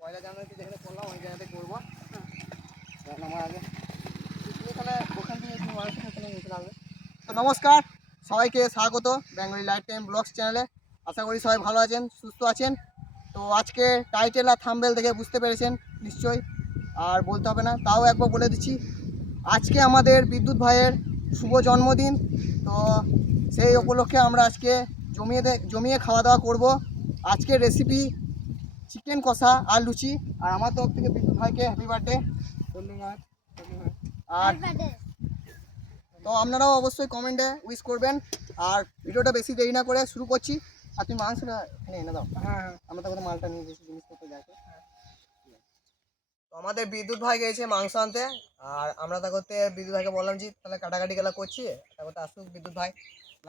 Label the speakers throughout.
Speaker 1: পয়লা জানুয়ারিতে যেখানে করলাম ওই জায়গাতে করব। আমার আগে। তাহলে ওখান থেকে তুমি মানুষের ওখানে নিতে লাগবে তো নমস্কার সবাইকে স্বাগত বেঙ্গলি লাইফ টাইম ব্লগস চ্যানেলে। আশা করি সবাই ভালো আছেন সুস্থ আছেন। তো আজকে টাইটেল আর থাম্বেল দেখে বুঝতে পেরেছেন নিশ্চয়ই। আর বলতে হবে না তাও একবার বলে দিচ্ছি। আজকে আমাদের বিদ্যুৎ ভাইয়ের শুভ জন্মদিন। তো সেই উপলক্ষে আমরা আজকে জমিয়ে দে- জমিয়ে খাওয়া দাওয়া করব। আজকের রেসিপি চিকেন কষা আর লুচি। আর আমার তরফ থেকে বিদ্যুৎ ভাইকে হ্যাপি বার্থডে ধন্যবাদ আর তো আপনারাও অবশ্যই কমেন্টে উইশ করবেন। আর ভিডিওটা বেশি দেরি না করে শুরু করছি। আর তুমি মাংসটা এখানে এনে দাও। হ্যাঁ আমরা তো মালটা নিয়ে গেছি জিনিসপত্র যাচ্ছে তো আমাদের বিদ্যুৎ ভাই গেছে মাংস আনতে। আর আমরা তা করতে বিদ্যুৎ ভাইকে বললাম যে তাহলে কাটাকাটি গেলা করছি। তা করতে আসুক বিদ্যুৎ ভাই।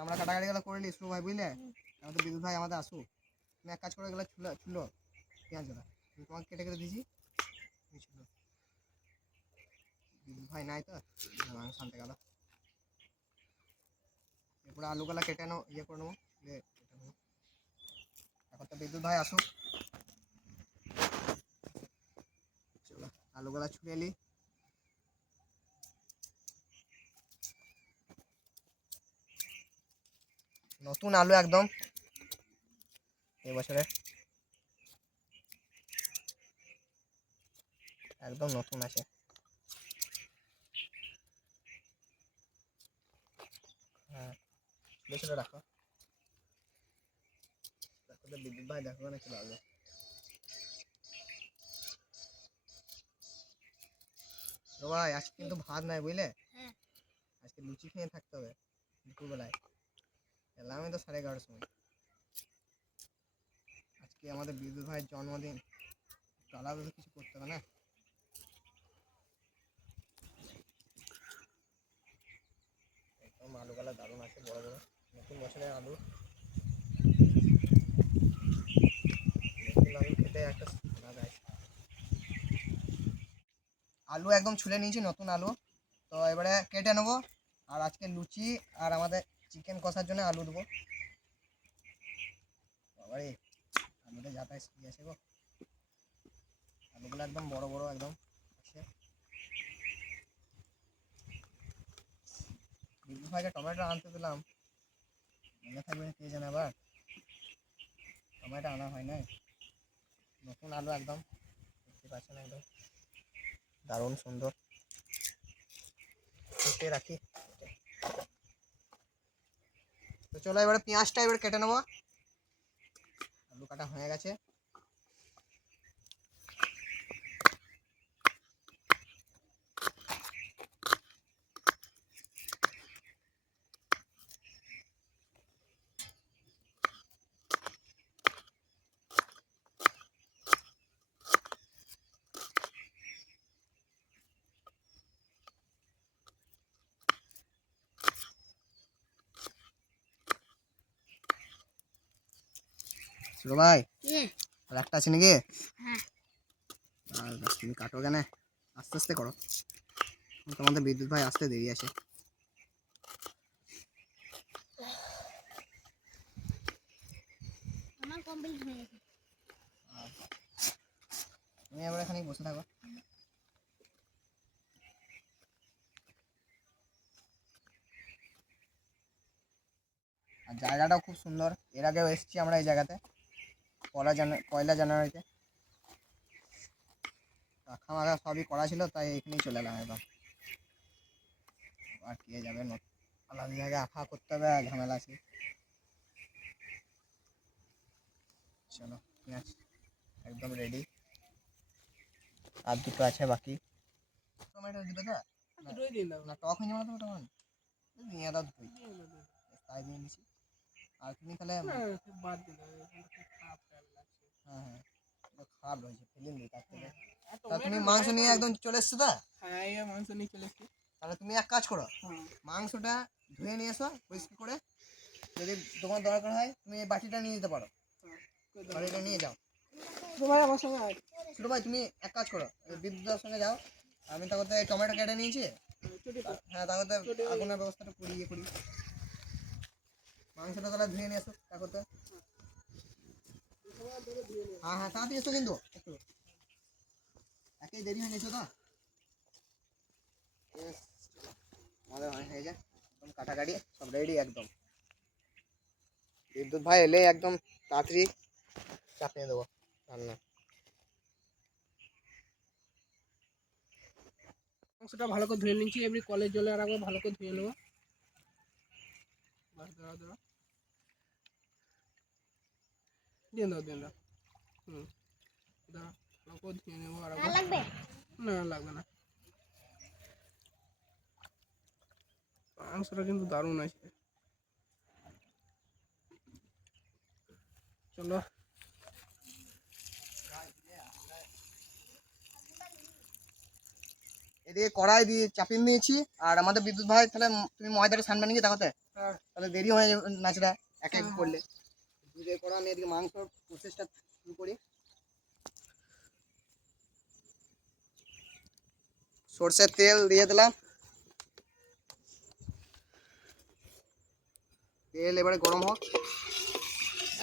Speaker 1: আমরা কাটাকাটি গেলা করে নিই ভাই বুঝলে? আমাদের বিদ্যুৎ ভাই আমাদের আসুক। তুমি এক কাজ করে গেলে ছুলো ছুলো পেঁয়াজটা তোমাকে কেটে কেটে দিয়েছি ছুলো বিদ্যুৎ ভাই নাই তো মাংস আনতে গেল। এরপরে আলুগুলা কেটে নো ইয়ে করে নেব দিয়ে কেটে নেব এখন তো বিদ্যুৎ ভাই আসুক চলো, আলুগুলা ছুঁড়ে নি। নতুন আলু একদম। এই বছরে একদম নতুন আছে হ্যাঁ ছোটো ছোটো রাখো। তারপরে বিদ্যুৎ ভাই দেখো ভাই আজকে কিন্তু ভাত নাই বুঝলে?
Speaker 2: হ্যাঁ।
Speaker 1: আজকে লুচি খেয়ে থাকতে হবে দুপুরবেলায়। এলাম তো সাড়ে এগারোটার সময়। আজকে আমাদের বিদ্যুৎ ভাইয়ের জন্মদিন। আলাদা তো কিছু করতে হবে না? একদম আলুগুলা দারুণ আছে বড় বড়। নতুন বছরের আলু নতুন আলু একটা আলু একদম ছুলে নিয়েছি, নতুন আলু। তো এবারে কেটে নেব, আর আজকে লুচি আর আমাদের চিকেন কষার জন্য আলু দেবো। আলুটা যাতায় কি আছে গো। আলুগুলো একদম বড় বড় একদম ভাইকে টমেটো আনতে দিলাম। মনে থাকবে কে জানে আবার। টমেটো আনা হয় না নতুন আলু একদম, দেখতে পাচ্ছেন একদম। দারুণ সুন্দর। কেটে রাখি। তো চলো এবারে পেঁয়াজটা এবার কেটে নেব। আলু কাটা হয়ে গেছে। চলো ভাই? আর একটা আছে নাকি?
Speaker 2: হ্যাঁ।
Speaker 1: আর তুমি কাটো কেন? আস্তে আস্তে করো। তোমাদের বিদ্যুৎ ভাই আসতে দেরি আছে। তুমি এবার এখানে বসে থাকো। আর জায়গাটাও খুব সুন্দর। এর আগেও এসেছি আমরা এই জায়গাতে। পয়লা জানুয়ারি পয়লা জানুয়ারিতে। রাখা মাখা সবই করা ছিল তাই এখানেই চলে এলাম একদম আর কে যাবে আলাদা জায়গায় আঁকা করতে হবে আর ঝামেলা আছে। চলো পেঁয়াজ একদম রেডি আর দুটো আছে বাকি। টমেটো দিবে
Speaker 3: দিয়ে দাও।
Speaker 1: না টক হয়ে যাবে না তো টমেটো। নিয়ে দাও দুটোই। তাই দিয়ে নিছি আর তুমি তাহলে
Speaker 3: হ্যাঁ, বাদ
Speaker 1: হ্যাঁ হ্যাঁ। খারাপ রয়েছে ফেলে দিই তার থেকে।
Speaker 3: আর
Speaker 1: তা তুমি মাংস নিয়ে একদম চলে এসছো তো?
Speaker 3: হ্যাঁ মাংস নিয়ে চলে এসছি।
Speaker 1: তাহলে তুমি এক কাজ করো
Speaker 3: হ্যাঁ
Speaker 1: মাংসটা ধুয়ে নিয়ে এসো পরিষ্কার করে। যদি তোমার দরকার হয় তুমি এই বাটিটা নিয়ে যেতে পারো? বাটিটা নিয়ে যাও।
Speaker 3: তো ভাই আমার সঙ্গে আয়।
Speaker 1: ছোট ভাই তুমি এক কাজ করো বিদ্যুতের সঙ্গে যাও। আমি তারপরে টমেটো কেটে নিয়েছি। হ্যাঁ তারপরে আগুনের ব্যবস্থাটা করি ইয়ে করি মাংসটা তাহলে ধুয়ে নিয়ে আসো তারপরে হ্যাঁ হ্যাঁ তাড়াতাড়ি এসো কিন্তু একটু। একেই দেরি হয়ে গেছো তো। Yes, আমাদের হয়ে হয়ে যায়। একদম কাটাকাটি সব রেডি একদম। বিদ্যুৎ ভাই এলে একদম তাড়াতাড়ি চাপিয়ে দেবো রান্না।
Speaker 3: মাংসটা ভালো করে ধুয়ে নিচ্ছি এমনি কলের জলে আর একবার ভালো করে ধুয়ে নেব। বাস দাঁড়া দাঁড়া দিয়ে দাও দিয়ে দাও। হুম ভালো করে নেব আর একবার না লাগবে না। মাংসটা কিন্তু দারুণ আছে চলো।
Speaker 1: এদিকে কড়াই দিয়ে চাপিয়ে দিয়েছি আর আমাদের বিদ্যুৎ ভাই তাহলে তুমি ময়দাটা সানবে নাকি তাহলে।
Speaker 3: হ্যাঁ।
Speaker 1: তাহলে দেরি হয়ে যাবে নাচটা এক এক করলে। দুধে কড়া আমি এদিকে মাংস প্রসেসটা শুরু করি। সর্ষের তেল দিয়ে দিলাম। তেল এবারে গরম হোক।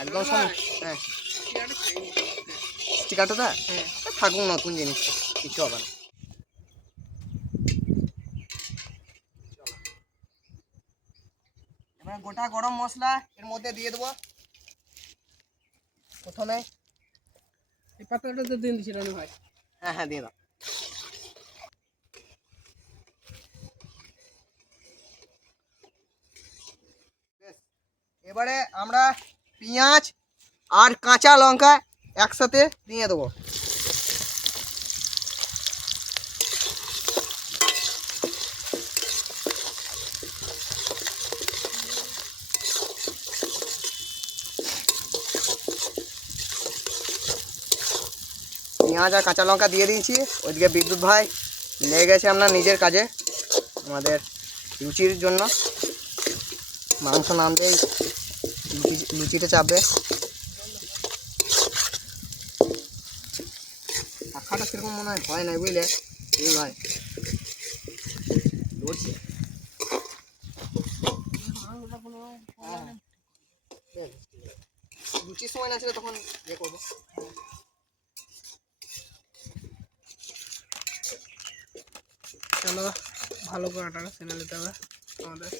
Speaker 1: একদম হ্যাঁ।
Speaker 3: খাইনি
Speaker 1: স্টিকারটা
Speaker 3: হ্যাঁ।
Speaker 1: থাকুক নতুন জিনিস কিছু হবে না। গোটা গরম মশলা এর মধ্যে দিয়ে দেবো। প্রথমে।
Speaker 3: এই পাতাটা তো দিন দিছি রানু ভাই।
Speaker 1: হ্যাঁ হ্যাঁ দিয়ে দাও। এবারে আমরা পেঁয়াজ আর কাঁচা লঙ্কা একসাথে দিয়ে দেবো। পেঁয়াজ আর কাঁচা লঙ্কা দিয়ে দিয়েছি। ওইদিকে বিদ্যুৎ ভাই লেগে গেছে আপনার নিজের কাজে, আমাদের লুচির জন্য। মাংস নামতেই লুচি, লুচিটা চাপবে। পাখাটা সেরকম মনে হয় হয় না বুঝলে? এই ভাই। হ্যাঁ। লুচির সময় না ছিল তখন ইয়ে করব
Speaker 3: চলো ভালো করে আটাটা সেনে নিতে হবে আমাদের।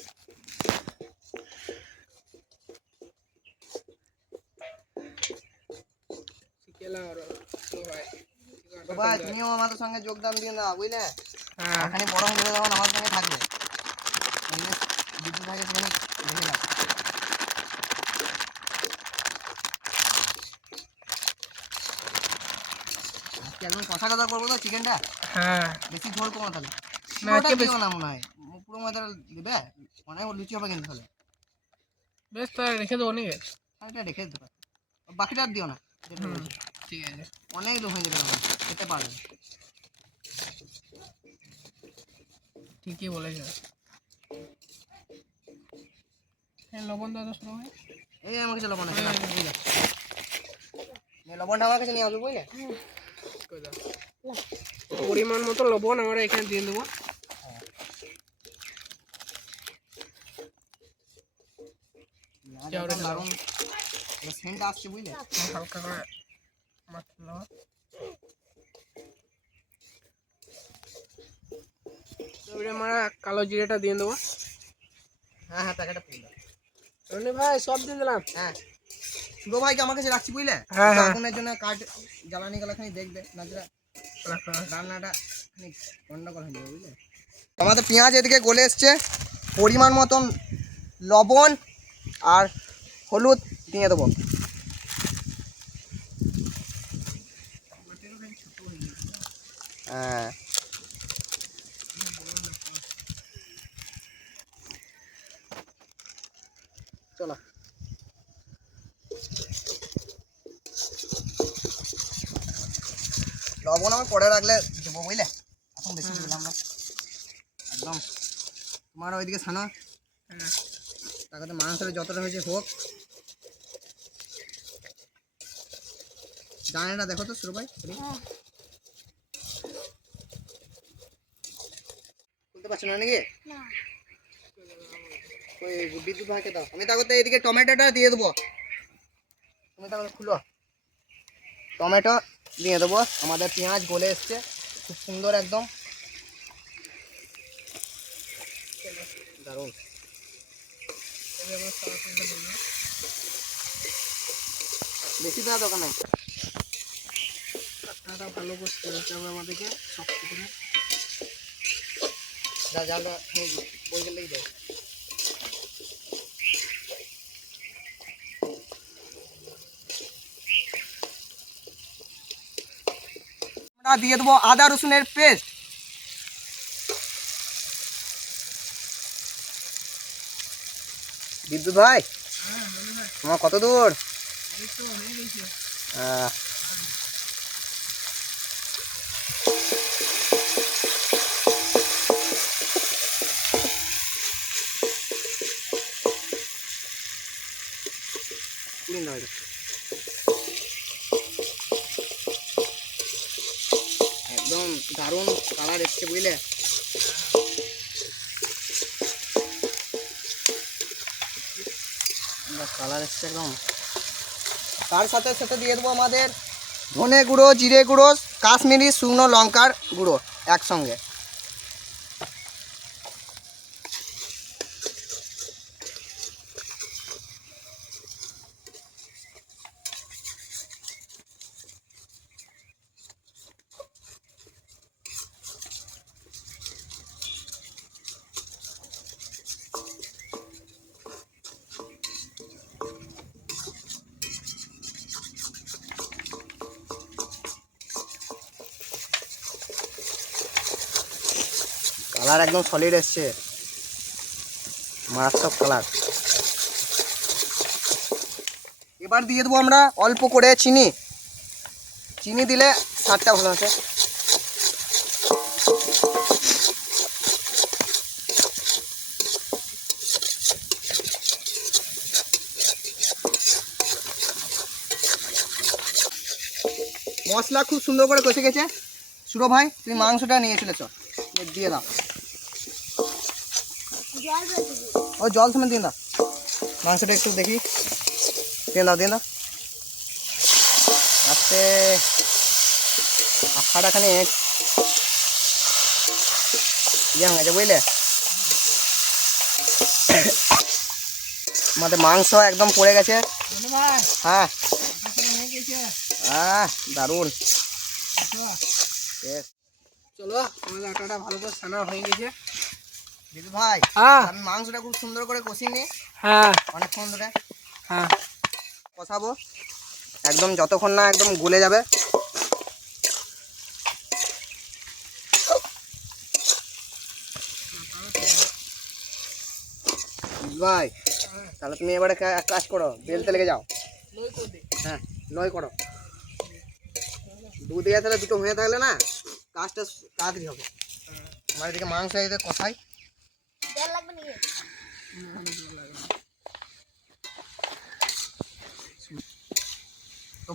Speaker 3: ভাই
Speaker 1: তুমিও আমাদের সঙ্গে যোগদান দিয়ে না বুঝলে?
Speaker 3: হ্যাঁ।
Speaker 1: বড় হয়ে আমার সঙ্গে থাকবে। বুঝলে? বিদ্যুৎ ভাইকে সেখানে দেখে নাও। একদম কষা কষা করব তো চিকেনটা?
Speaker 3: হ্যাঁ।
Speaker 1: বেশি ঝোল করব তাহলে। পুরোটা দিও না মনে হয়। পুরো ময়দাটা দিবে? অনেক লুচি হবে কিন্তু তাহলে।
Speaker 3: বেশ তাহলে রেখে দেবো নাকি
Speaker 1: এটা রেখে পারো বাকিটা আর দিও না।
Speaker 3: ঠিক আছে।
Speaker 1: অনেক লোক হয়ে যাবে আমার। খেতে পারবে
Speaker 3: ঠিকই বলেছ। হ্যাঁ লবণ দাদা শুরু হয়
Speaker 1: এই আমার কাছে লবণ আছে নাও, এই যে। এই লবণটা আমার কাছে নিয়ে আসবে বুঝলে?
Speaker 3: দাও? পরিমাণ মতো লবণ আমরা এখানে দিয়ে দেবো
Speaker 1: একদম দারুণ সেন্ট আসছে বুঝলে
Speaker 3: হালকা করে এবারে আমরা কালো জিরেটা দিয়ে দেবো
Speaker 1: হ্যাঁ হ্যাঁ প্যাকেটটা
Speaker 3: রনি ভাই সব দিয়ে দিলাম
Speaker 1: হ্যাঁ শুভ ভাইকে আমার কাছে রাখছি বুঝলে
Speaker 3: হ্যাঁ।
Speaker 1: আগুনের জন্য কাঠ জ্বালানি দেখবে নাজরা
Speaker 3: রাখো।
Speaker 1: রান্নাটা খানিক গন্ডগোল হয়ে যাবে বুঝলে আমাদের পেঁয়াজ এদিকে গলে এসছে পরিমাণ মতন লবণ আর হলুদ দিয়ে দেবো। হ্যাঁ। চলো। লবণ আমার পরে রাখলে দেবো বুঝলে? এখন বেশি দিলাম না একদম। তোমার ওইদিকে ছানা।
Speaker 3: হ্যাঁ।
Speaker 1: তারপরে মাংসটা যতটা হয়েছে হোক। ডানাটা দেখো তো সুরু ভাই খুলতে পারছ না নাকি? ওই বিদ্যুৎ ভাইকে দাও। আমি তারপর এদিকে টমেটোটা দিয়ে দেবো। তুমি তাহলে খুলো। টমেটো দিয়ে দেবো। আমাদের পেঁয়াজ গলে এসছে। খুব সুন্দর একদম। দারুণ। বেশি দেওয়া দোকানে
Speaker 3: কাঁটাটা ভালো করে করতে হবে আমাদেরকে শক্ত করে।
Speaker 1: যা জালটা বই গেলেই আমরা দিয়ে দেবো আদা রসুনের পেস্ট। বিদ্যুৎ ভাই
Speaker 3: হ্যাঁ ভাই।
Speaker 1: তোমার কত দূর? বুঝলে? কালার এসছে একদম। তার সাথে সাথে দিয়ে দেবো আমাদের ধনে গুঁড়ো জিরে গুঁড়ো কাশ্মীরি শুকনো লঙ্কার গুঁড়ো একসঙ্গে। কালার একদম সলিড এসছে। মারাত্মক কালার এবার দিয়ে দেবো আমরা অল্প করে চিনি। চিনি দিলে স্বাদটা ভালো আছে মশলা খুব সুন্দর করে কষে গেছে। সুরো ভাই, তুমি মাংসটা নিয়ে চলেছ দিয়ে দাও। ও, জল সময় দিয়ে দাও। মাংসটা একটু দেখি। দিয়ে দাও দিয়ে দাও। আস্তে। আখাটা খানি ইয়ে হয়ে বুঝলে? আমাদের মাংস একদম পড়ে গেছে। হ্যাঁ।
Speaker 3: হয়ে
Speaker 1: দারুণ।
Speaker 3: চলো, আমাদের আটাটা ভালো করে সানা হয়ে গেছে।
Speaker 1: দিদি ভাই
Speaker 3: হ্যাঁ।
Speaker 1: আমি মাংসটা খুব সুন্দর করে
Speaker 3: হ্যাঁ।
Speaker 1: অনেকক্ষণ ধরে।
Speaker 3: হ্যাঁ।
Speaker 1: কষাবো। একদম যতক্ষণ না একদম গলে যাবে। ভাই তাহলে তুমি এবারে এক কাজ করো বেলতে লেগে যাও। হ্যাঁ লয় করো। দুধ দিয়ে তাহলে দুটো হয়ে থাকলে না কাজটা তাড়াতাড়ি হবে। আমার এদিকে মাংস এদিকে কষাই।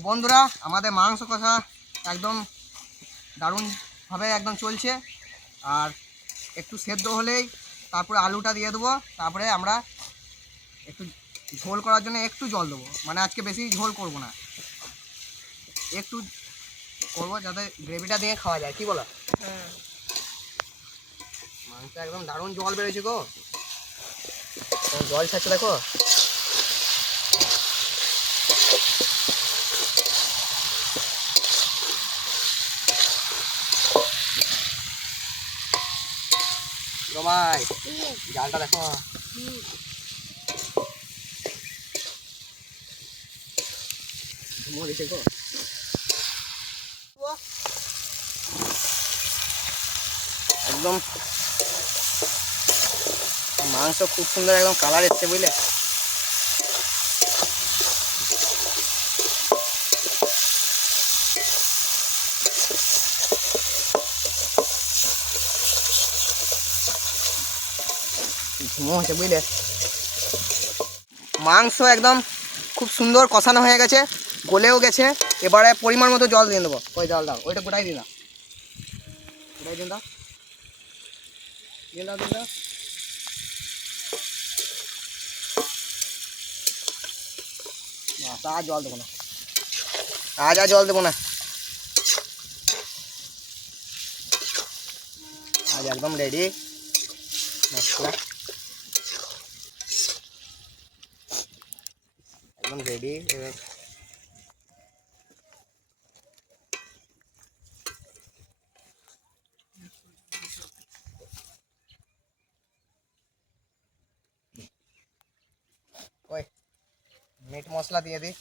Speaker 1: বন্ধুরা আমাদের মাংস কষা একদম দারুণভাবে একদম চলছে। আর একটু সেদ্ধ হলেই তারপরে আলুটা দিয়ে দেবো। তারপরে আমরা একটু ঝোল করার জন্য একটু জল দেবো। মানে আজকে বেশি ঝোল করব না। একটু করব যাতে গ্রেভিটা দিয়ে খাওয়া যায়। কি বলো?
Speaker 3: হ্যাঁ।
Speaker 1: মাংস একদম দারুণ জল বেরোছে গো। জল ছাড়ছে দেখো। গো জালটা দেখো। দিছে গো। একদম মাংস খুব সুন্দর একদম কালার এসছে বুঝলে? হচ্ছে, বুঝলে? মাংস একদম খুব সুন্দর কষানো হয়ে গেছে, গলেও গেছে। এবারে পরিমাণ মতো জল দিয়ে দেবো। ওই জল দাও, ওইটা গোটাই দিন দাও। জল দেবো না। আজ আর জল দেবো না। আজ একদম রেডি মশলা। একদম রেডি এবার ওই মিট মশলা দিয়ে দিই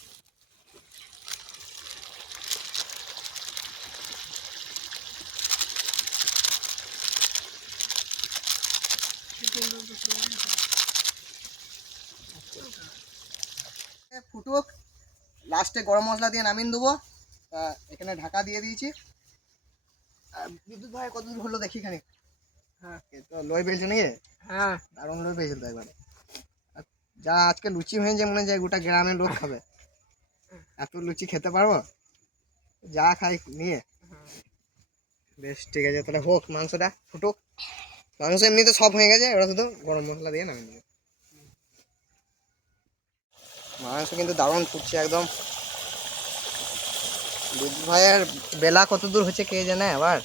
Speaker 1: ফুটুক লাস্টে গরম মশলা দিয়ে নামিয়ে দেবো। এখানে ঢাকা দিয়ে দিয়েছি। বিদ্যুৎ ভাই কত দূর হলো দেখি খানিক
Speaker 3: হ্যাঁ।
Speaker 1: তো লই পেয়েছ নাকি?
Speaker 3: হ্যাঁ।
Speaker 1: দারুণ লই পেয়েছিল তো একবারে। যা আজকে লুচি হয়েছে মনে হয় যে গোটা গ্রামের লোক খাবে। এত লুচি খেতে পারব? যা খাই নিয়ে। বেশ ঠিক আছে তাহলে হোক মাংসটা ফুটুক। মাংস এমনিতে সব হয়ে গেছে ওরা শুধু গরম মশলা দিয়ে নামিয়ে দেবে। মাংস কিন্তু দারুণ ফুটছে একদম। বিদ্যুৎ ভাইয়ের বেলা কত দূর হচ্ছে কে জানে আবার?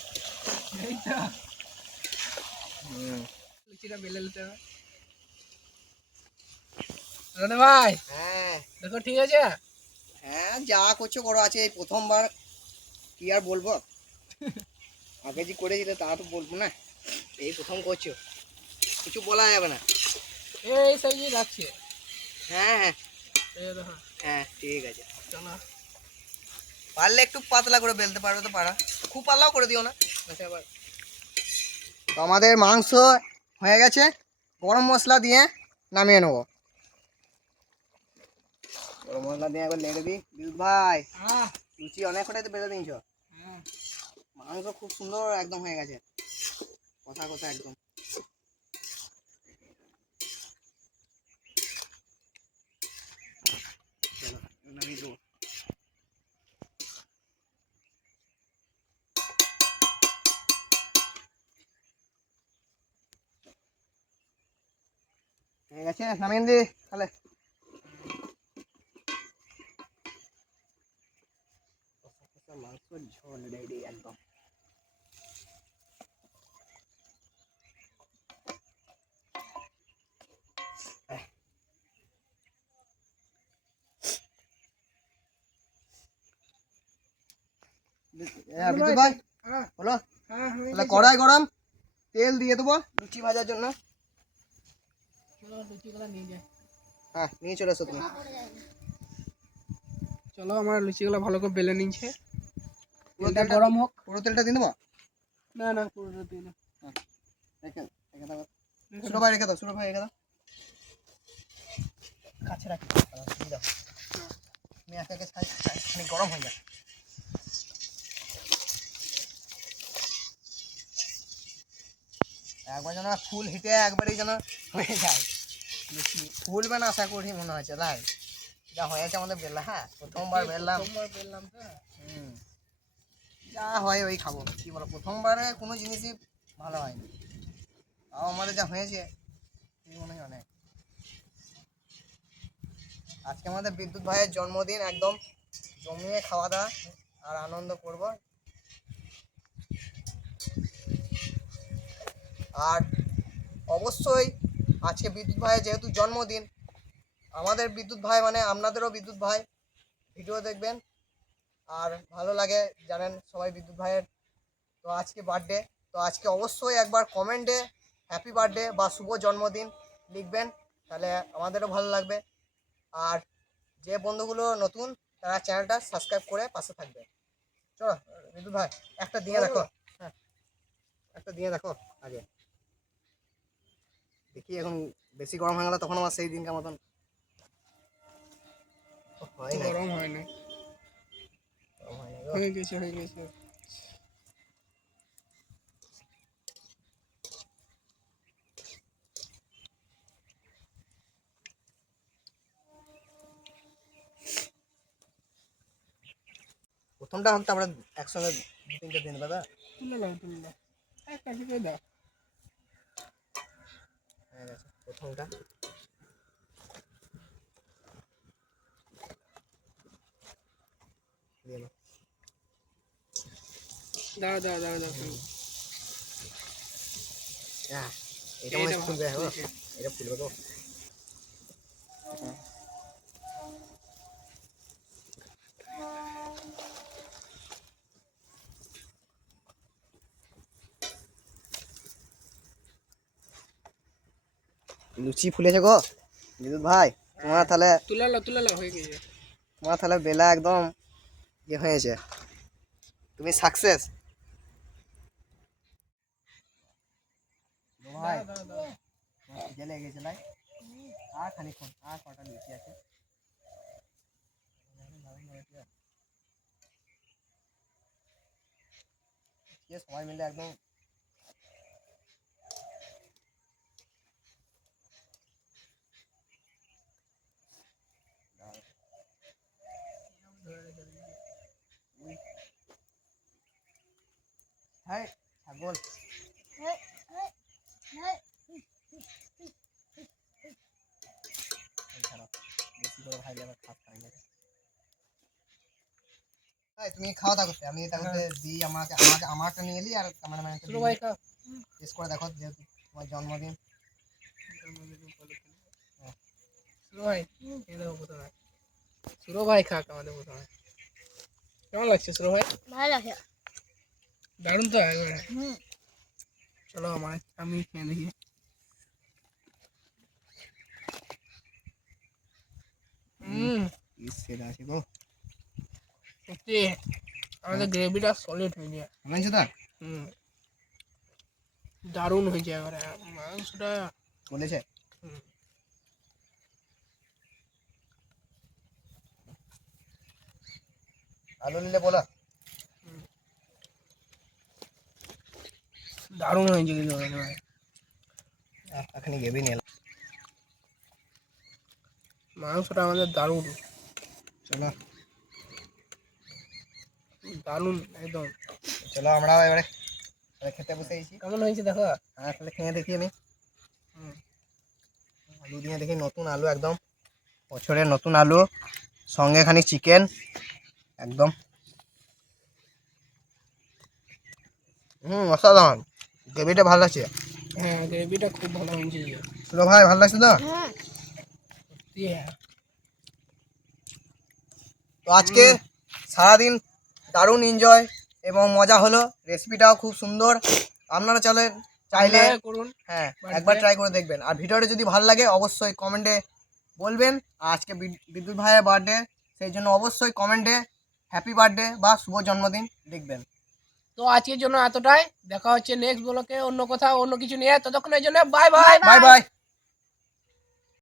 Speaker 3: ভাই
Speaker 1: হ্যাঁ।
Speaker 3: দেখো ঠিক আছে?
Speaker 1: হ্যাঁ যা করছ করো আছে এই প্রথমবার। কি আর বলব? আগে যে করেছিলে তা তো বলব না। এই প্রথম করছ। কিছু বলা যাবে না।
Speaker 3: এই সাইজে রাখছে।
Speaker 1: হ্যাঁ হ্যাঁ। হ্যাঁ ঠিক আছে। পারলে একটু পাতলা করে বেলতে পারবে তো পারা খুব পাতলাও করে দিও না। আচ্ছা আবার। তো আমাদের মাংস হয়ে গেছে। গরম মশলা দিয়ে নামিয়ে নেব। গরম মশলা দিয়ে একবার লেগে দিই। বিদ্যুৎ ভাই লুচি অনেক কটাইতে বেড়ে দিয়েছ।
Speaker 3: হ্যাঁ
Speaker 1: মাংস খুব সুন্দর একদম হয়ে গেছে। কথা কথা একদম। চলো, নামিয়ে দেবো। হয়ে গেছে নামিয়ে দি তাহলে মাংস ঝোল রেডি একদম হ্যাঁ, বিদ্যুৎ ভাই
Speaker 3: হ্যাঁ।
Speaker 1: বলো।
Speaker 3: হ্যাঁ
Speaker 1: তাহলে কড়াই গরম তেল দিয়ে দেবো লুচি ভাজার জন্য। হ্যাঁ নিয়ে চলে এসো তুমি।
Speaker 3: চলো আমার লুচিগুলো ভালো করে বেলে নিচ্ছে
Speaker 1: পুরো
Speaker 3: তেলটা গরম হোক।
Speaker 1: পুরো তেলটা দিয়ে দেবো?
Speaker 3: না না পুরোটা দিয়ে দাও।
Speaker 1: রেখে রেখে দাও। ছোটো ভাই রেখে দাও ছোটো ভাই রেখে দাও। কাছে রাখি। দাও তুমি একে একে গরম হয়ে যায় একবার যেন ফুল হিটে একবারই যেন হয়ে যায়। লুচি ফুলবে না আশা করি মনে হচ্ছে তাই? যা হয়েছে আমাদের বেলা হ্যাঁ? প্রথমবার বেললাম।
Speaker 3: তো।
Speaker 1: হুম। যা হয় ওই খাব। কি বলো প্রথমবারে কোনো জিনিসই ভালো হয়নি। তাও আমাদের যা হয়েছে কি মনে হয় অনেক। আজকে আমাদের বিদ্যুৎ ভাইয়ের জন্মদিন একদম জমিয়ে খাওয়া দাওয়া আর আনন্দ করব। আর অবশ্যই আজকে বিদ্যুৎ ভাইয়ের যেহেতু জন্মদিন আমাদের বিদ্যুৎ ভাই মানে আপনাদেরও বিদ্যুৎ ভাই ভিডিও দেখবেন আর ভালো লাগে জানেন সবাই বিদ্যুৎ ভাইয়ের তো আজকে বার্থডে তো আজকে অবশ্যই একবার কমেন্টে হ্যাপি বার্থডে বা শুভ জন্মদিন লিখবেন তাহলে আমাদেরও ভালো লাগবে। আর যে বন্ধুগুলো নতুন তারা চ্যানেলটা সাবস্ক্রাইব করে পাশে থাকবে। চলো বিদ্যুৎ ভাই একটা দিয়ে দেখো হ্যাঁ একটা দিয়ে দেখো আগে। দেখি এখন বেশি গরম হয়ে গেলো তখন আমার সেই দিনকার মতন। হয় না।
Speaker 3: গরম হয় না।
Speaker 1: হয়।
Speaker 3: হয়ে গেছে হয়ে গেছে।
Speaker 1: প্রথমটা হোক আমরা একসঙ্গে দু তিনটে দিন দাদা।
Speaker 3: তুলে নাও তুলে নাও। এক কাছে দাও।
Speaker 1: হয়ে গেছে প্রথমটা
Speaker 3: দাও দাও দাও
Speaker 1: হ্যাঁ এটা ফুলবে হ্যাঁ এটা ফুলবে তো। লুচি ফুলেছে গো। বিদ্যুৎ ভাই তোমার তাহলে
Speaker 3: তুলে নাও তুলে হয়ে গেছে।
Speaker 1: তোমার তাহলে বেলা একদম ইয়ে হয়েছে। তুমি সাকসেস ভাই গেছে লাই। আর খানিক্ষণ আর কটা লুচি আছে। সবাই মিলে একদম হাই ছাগল এছাড়া বেশি করে খাইলে আবার খাপ খাই না এই, তুমি খাওয়া দাওয়া করতে আমি তাহলে দিই আমাকে আমাকে আমাকে নিয়ে এলি আর ক্যামেরাম্যানকে
Speaker 3: শুরু ভাই খাও
Speaker 1: টেস্ট করে দেখো যেহেতু তোমার জন্মদিন
Speaker 3: শুরু ভাই খেয়ে দেবো প্রথমে শুরু ভাই খাক আমাদের প্রথমে কেমন লাগছে শুরু ভাই
Speaker 2: ভালো লাগে
Speaker 3: দারুণ তো একবারে
Speaker 2: হুম
Speaker 3: চলো আমার আমি খেয়ে দেখি হুম
Speaker 1: সেটা আছে গো
Speaker 3: সত্যি আমাদের গ্রেভিটা সলিড হয়ে যায়।
Speaker 1: হয়েছে তো
Speaker 3: হুম। দারুণ হয়েছে এবারে মাংসটা
Speaker 1: বলেছে?
Speaker 3: হুম,
Speaker 1: আলু নিলে বলো।
Speaker 3: দারুণ হয়েছে কিন্তু।
Speaker 1: এখানে গেবি নিয়ে
Speaker 3: মাংসটা আমাদের দারুণ।
Speaker 1: চলো।
Speaker 3: দারুণ একদম।
Speaker 1: চলো আমরা এবারে এবারে খেতে বসে গেছি
Speaker 3: কেমন হয়েছে দেখো?
Speaker 1: হ্যাঁ তাহলে খেয়ে দেখি আমি। আলু দিয়ে দেখি নতুন আলু একদম। বছরের নতুন আলু সঙ্গে খানিক চিকেন একদম। হুম অসাধারণ। গ্রেভিটা ভালো লাগছে?
Speaker 3: হ্যাঁ গ্রেভিটা খুব ভালো হয়েছে
Speaker 1: চলো ভাই ভালো লাগছে তো?
Speaker 3: সত্যি হ্যাঁ।
Speaker 1: তো আজকে সারাদিন দারুণ এনজয় এবং মজা হলো। রেসিপিটাও খুব সুন্দর। আপনারা চলেন চাইলে
Speaker 3: করুন
Speaker 1: হ্যাঁ একবার ট্রাই করে দেখবেন। আর ভিডিওটা যদি ভালো লাগে অবশ্যই কমেন্টে বলবেন। আজকে বিদ- বিদ্যুৎ ভাইয়ের বার্থডে সেই জন্য অবশ্যই কমেন্টে হ্যাপি বার্থডে বা শুভ জন্মদিন লিখবেন
Speaker 3: তো আজকের জন্য এতটাই। দেখা হচ্ছে নেক্সট ব্লকে অন্য কোথাও অন্য কিছু নিয়ে। ততক্ষণের জন্য বাই বাই
Speaker 1: বাই বাই